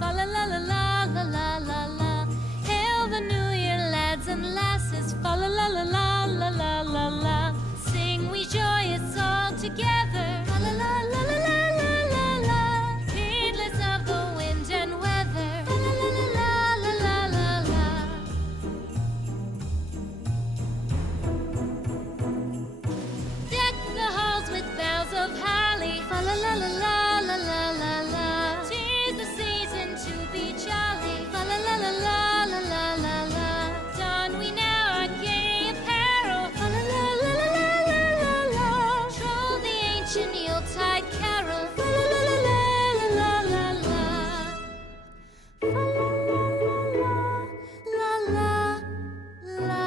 Fa la la la la la la la la. Hail the new year, lads and lasses. Fa la la la la la la la la. Sing we joyous all together. Fa la la la la la la la la. Heedless of the wind and weather. Fa la la la la la la la la. Deck the halls with boughs of holly. Fa la la la la la la la la. 'Tis the season to be jolly. Fa la la la la la la la la. Don we now our gay apparel. Fa la la la la la la la la. Troll the ancient Yuletide carol. Fa la la la la la la la. Fa la la la la la la.